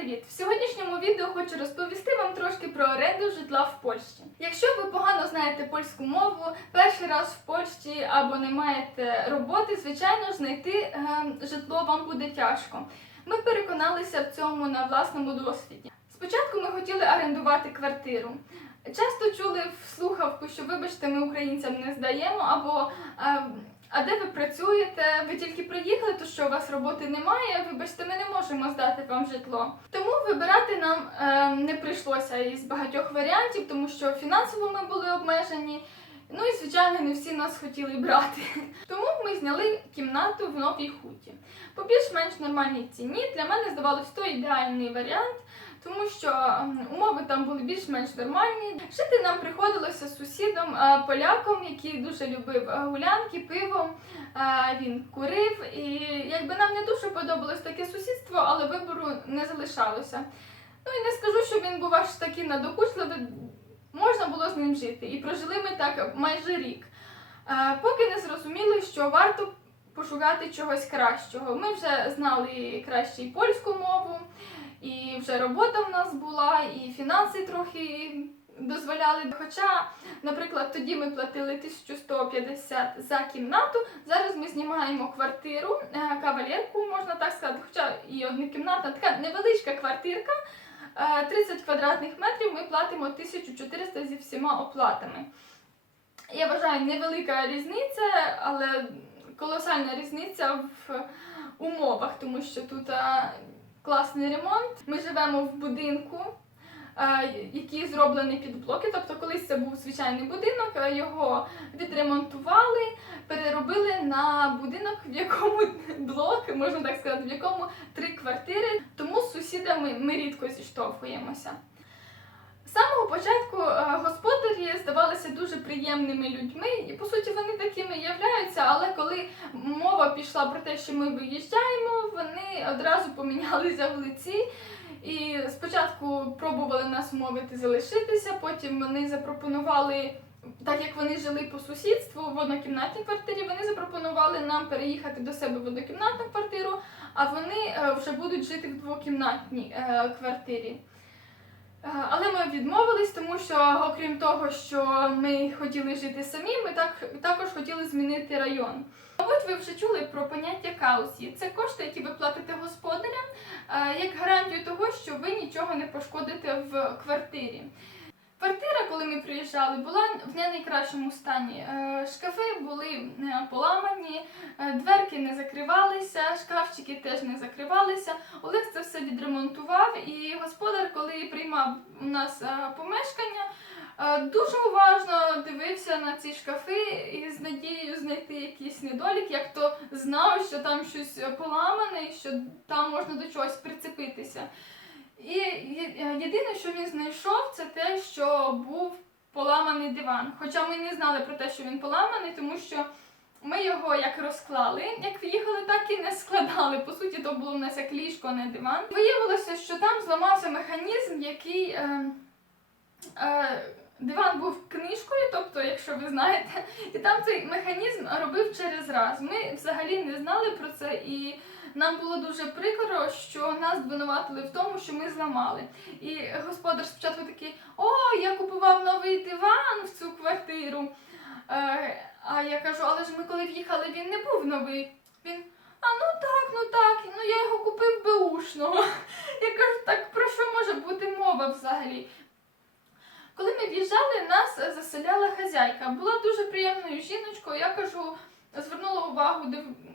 привіт! В сьогоднішньому відео хочу розповісти вам трошки про оренду житла в Польщі. Якщо ви погано знаєте польську мову, перший раз в Польщі або не маєте роботи, звичайно знайти е, житло вам буде тяжко. Ми переконалися в цьому на власному досвіді. Спочатку ми хотіли орендувати квартиру. Часто чули в слухавку, що вибачте, ми українцям не здаємо, або е, а де ви працюєте? Ви тільки приїхали, то що у вас роботи немає? Вибачте, ми не можемо здати вам житло. Тому вибирати нам е, не прийшлося із багатьох варіантів, тому що фінансово ми були обмежені. Ну і звичайно, не всі нас хотіли брати. Тому ми зняли кімнату в новій хуті. По більш-менш нормальній ціні для мене здавалось то ідеальний варіант, тому що ем, умови там були більш-менш нормальні. Жити нам приходилося з сусідом е, поляком, який дуже любив е, гулянки, пиво. Е, Він курив, і якби нам не дуже подобалось таке сусідство, але вибору не залишалося. Ну і не скажу, що він був аж такий надокучливий, можна було з ним жити. І прожили ми так майже рік. Е, Поки не зрозуміли, що варто пошукати чогось кращого. Ми вже знали краще і польську мову, і вже робота в нас була, і фінанси трохи дозволяли. Хоча, наприклад, тоді ми платили 1150 за кімнату. Зараз ми знімаємо квартиру, е, кавалерку, можна так сказати, хоча і однокімнатна, така невеличка квартирка. Е, 30 квадратних метрів ми платимо 1400 зі всіма оплатами. Я вважаю, невелика різниця, але колосальна різниця в умовах, тому що тут е, класний ремонт. Ми живемо в будинку, е, зроблені під блоки. Тобто, колись це був звичайний будинок, е, його відремонтували, переробили на будинок, в якому блок, можна так сказати, в якому три квартири. Тому з сусідами ми рідко зіштовхуємося. Самого початку е, господарі здавалися дуже приємними людьми, і по суті вони такими являються. Але коли мова пішла про те, що ми виїжджаємо, вони одразу помінялися в лиці. І спочатку пробували нас умовити залишитися, потім вони запропонували, так як вони жили по сусідству в однокімнатній квартирі, вони запропонували нам переїхати до себе в однокімнатну квартиру, а вони е, вже будуть жити в двокімнатній е, квартирі. Е, Але ми відмовились, тому що, окрім того, що ми хотіли жити самі, ми так, також хотіли змінити район. Мабуть, ви вже чули про поняття каусі. Це кошти, які ви платите господарям, е, як гарантію того, що ви нічого не пошкодите в квартирі. Квартира, коли ми приїжджали, була в не найкращому стані. Е, Шкафи були е, поламані, е, дверки не закривалися, шкафчики теж не закривалися. Олег це все відремонтував, і господар, коли приймав у нас помешкання, дуже уважно дивився на ці шкафи і з надією знайти якийсь недолік, як то знав, що там щось поламане що там можна до чогось прицепитися. І е, єдине, що він знайшов, це те, що був поламаний диван. Хоча ми не знали про те, що він поламаний, тому що ми його як розклали, як виїхали, так і не складали. По суті, то було в нас як ліжко, а не диван. Виявилося, що там зламався механізм, який. Е, е, Диван був книжкою, тобто, якщо ви знаєте, і там цей механізм робив через раз. Ми взагалі не знали про це, і нам було дуже прикро, що нас звинуватили в тому, що ми зламали. І господар спочатку такий: О, я купував новий диван в цю квартиру. Е, а я кажу, але ж ми коли в'їхали, він не був новий. Він. А ну так, ну так, ну я його купив беушного. Я кажу, так про що може бути мова взагалі? Коли ми в'їжджали, нас заселяла хазяйка. Була дуже приємною жіночкою. Я кажу, звернула увагу.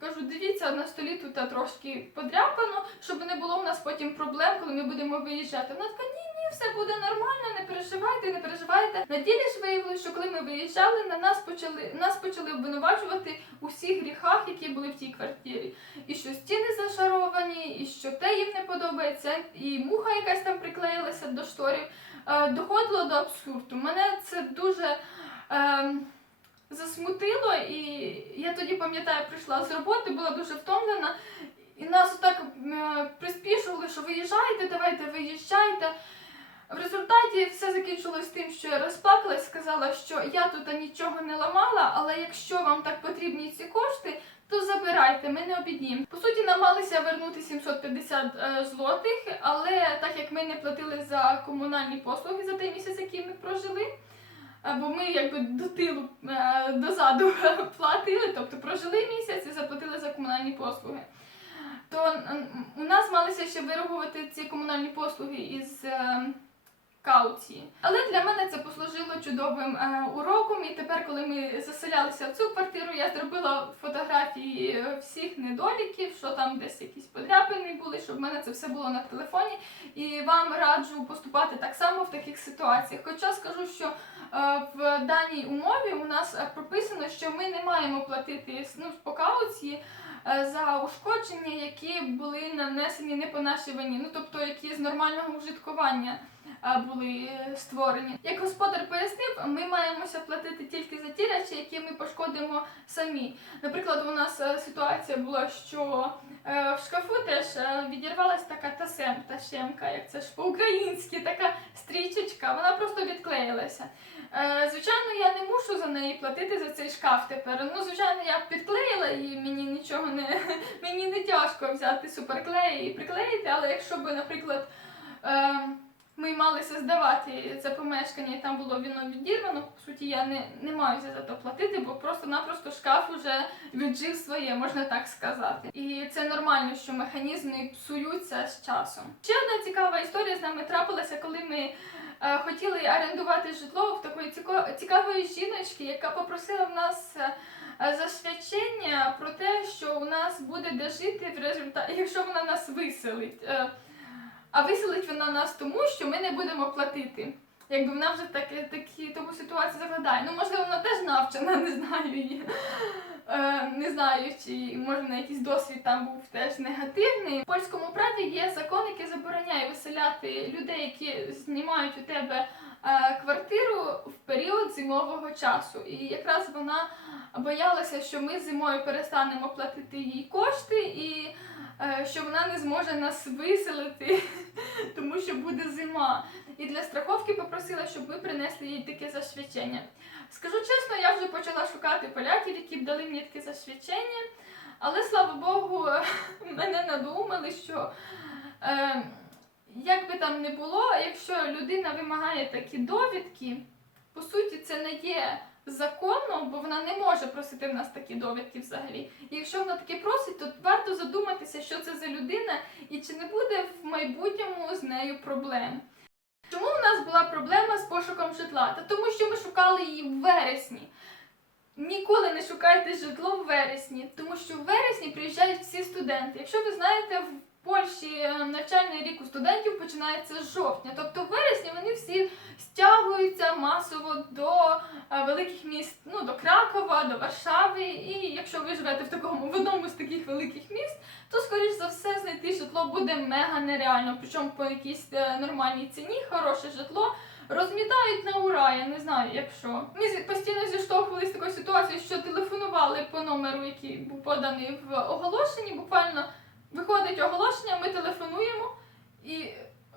Кажу, дивіться, на столі тут трошки подряпано, щоб не було в нас потім проблем, коли ми будемо виїжджати. Вона така, ні, ні, все буде нормально, не переживайте, не переживайте. На ділі ж виявилося, що коли ми виїжджали, на нас почали нас почали обвинувачувати у всіх гріхах, які були в тій квартирі. І що стіни зашаровані, і що те їм не подобається, і муха якась там приклеїлася до шторів. Е, доходило до абсурду. Мене це дуже е, засмутило, і я тоді пам'ятаю, прийшла з роботи, була дуже втомлена, і нас отак е, приспішували, що виїжджайте, давайте виїжджайте. В результаті все закінчилось тим, що я розплакалась, сказала, що я тут нічого не ламала, але якщо вам так потрібні ці кошти, то забирайте, ми не обідніємо. По суті, намагалися вернути 750 е, злотих, але так як ми не платили за комунальні послуги за той місяць, який ми прожили. Бо ми якби до тилу е, дозаду платили, тобто прожили місяць і заплатили за комунальні послуги. То у нас малися ще вирахувати ці комунальні послуги із е, кауції. Але для мене це послужило чудовим е, уроком. І тепер, коли ми заселялися в цю квартиру, я зробила фотографії всіх недоліків, що там десь якісь подряпини були, щоб в мене це все було на телефоні. І вам раджу поступати так само в таких ситуаціях. Хоча скажу, що в даній умові у нас е, прописано, що ми не маємо платити ну, по кауції е, за ушкодження, які були нанесені не по нашій вині, ну тобто які з нормального вжиткування. е, були е, створені. Як господар пояснив, ми маємося платити тільки за ті речі, які ми пошкодимо самі. Наприклад, у нас е, ситуація була, що е, в шкафу теж е, відірвалася така тасем, ташемка, як це ж по-українськи, така стрічечка, вона просто відклеїлася. Е, Звичайно, я не мушу за неї платити за цей шкаф тепер. Ну, звичайно, я підклеїла і мені нічого не мені не тяжко взяти суперклей і приклеїти, але якщо б, наприклад, е, ми малися здавати це помешкання, і там було воно відірвано, по суті, я не, не маю за це платити, бо просто-напросто шкаф уже віджив своє, можна так сказати. І це нормально, що механізми псуються з часом. Ще одна цікава історія з нами трапилася, коли ми е, хотіли орендувати житло в такої цікавої жіночки, яка попросила в нас. е, е, про те, що у нас буде де жити в результаті, якщо вона нас виселить. А виселить вона нас тому, що ми не будемо платити. Якби вона вже таки, такі, таку ситуацію закладає. Ну, можливо, вона теж навчена, не знаю її. Е, не знаю, чи може на якийсь досвід там був теж негативний. В польському праві є закон, який забороняє виселяти людей, які знімають у тебе е, квартиру в період зимового часу. І якраз вона боялася, що ми зимою перестанемо платити їй кошти і що вона не зможе нас виселити, тому що буде зима. І для страховки попросила, щоб ми принесли їй таке засвідчення. Скажу чесно, я вже почала шукати поляків, які б дали мені таке засвідчення, але слава Богу, мене надумали, що е, як би там не було, якщо людина вимагає такі довідки, по суті, це не є законом, бо вона не може просити в нас такі довідки взагалі. І якщо вона таке просить, то варто задуматися, що це за людина і чи не буде в майбутньому з нею проблем. Чому у нас була проблема з пошуком житла? Та тому, що ми шукали її в вересні. Ніколи не шукайте житло в вересні, тому що в вересні приїжджають всі студенти. Якщо ви знаєте, в Польщі е, навчальний рік у студентів починається з жовтня. Тобто в вересні вони всі стягуються масово до е, великих міст, ну до Кракова, до Варшави. І якщо ви живете в такому в одному з таких великих міст, то скоріш за все знайти житло буде мега нереально. Причому по якійсь е, нормальній ціні, хороше житло. Розмітають на ура, я не знаю, якщо. Ми постійно зіштовхувалися такою ситуацією, що телефонували по номеру, який був поданий в оголошенні. Буквально виходить оголошення, ми телефонуємо, і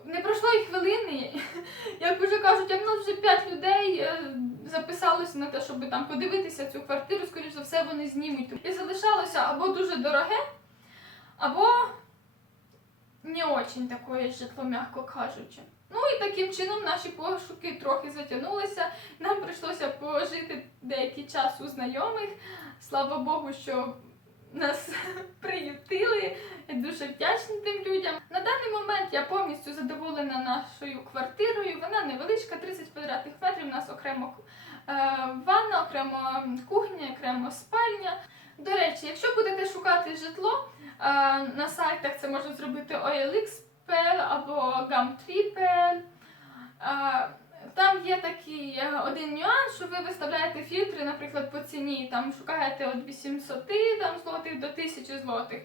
не пройшло і хвилини. Як вже кажуть, як нас вже 5 людей е, записалося на те, щоб там подивитися цю квартиру, скоріш за все, вони знімуть. І залишалося або дуже дороге, або не очень такое житло, м'яко кажучи. Ну і таким чином наші пошуки трохи затягнулися. Нам прийшлося пожити деякий час у знайомих. Слава Богу, що нас приютили. Я дуже вдячна тим людям. На даний момент я повністю задоволена нашою квартирою. Вона невеличка, 30 квадратних метрів. У нас окремо е, ванна, окремо кухня, окремо спальня. До речі, якщо будете шукати житло е, на сайтах, це можна зробити OLX.pl або Gumtree.pl. Е, Там є такий е, один нюанс, що ви виставляєте фільтри, наприклад, по ціні, там шукаєте від 800 там, злотих до 1000 злотих.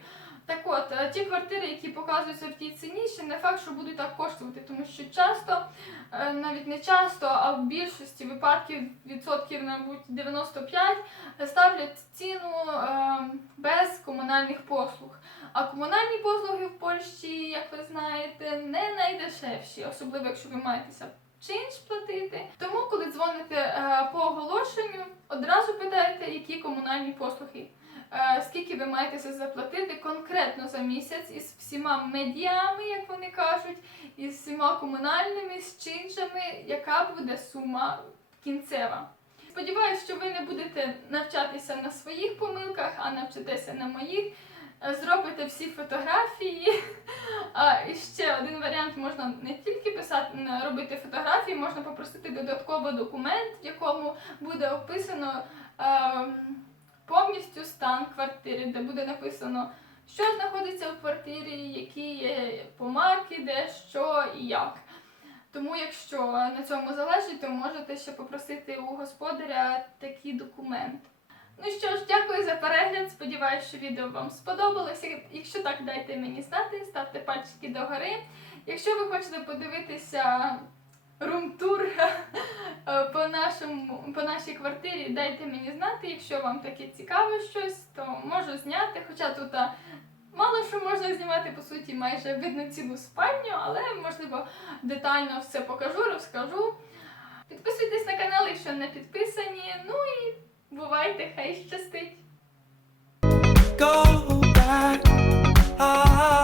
Так от, е, ті квартири, які показуються в тій ціні, ще не факт, що будуть так коштувати, тому що часто, е, навіть не часто, а в більшості випадків, відсотків, мабуть, 95, ставлять ціну без комунальних послуг. А комунальні послуги в Польщі, як ви знаєте, не найдешевші, особливо якщо ви маєтеся чинш платити. Тому, коли дзвоните е, по оголошенню, одразу питайте, які комунальні послуги. Е, Скільки ви маєтеся заплатити конкретно за місяць із всіма медіами, як вони кажуть, із всіма комунальними, з чиншами, яка буде сума кінцева. Сподіваюсь, що ви не будете навчатися на своїх помилках, а навчитеся на моїх. Е, Зробите всі фотографії. А і ще один варіант можна не тільки писати, робити фотографії, можна попросити додатково документ, в якому буде описано ем, повністю стан квартири, де буде написано, що знаходиться в квартирі, які є помарки, де що і як. Тому, якщо на цьому залежить, то можете ще попросити у господаря такий документ. Ну що ж, дякую за перегляд. Сподіваюсь, що відео вам сподобалося. Якщо так, дайте мені знати, ставте пальчики догори. Якщо ви хочете подивитися рум-тур по, по нашій квартирі, дайте мені знати. Якщо вам таке цікаво щось, то можу зняти. Хоча тут мало що можна знімати, по суті, майже видно цілу спальню, але можливо детально все покажу, розкажу. Підписуйтесь на канал, якщо не підписані. Ну і Бувайте, хай щастить! Go back. Ah,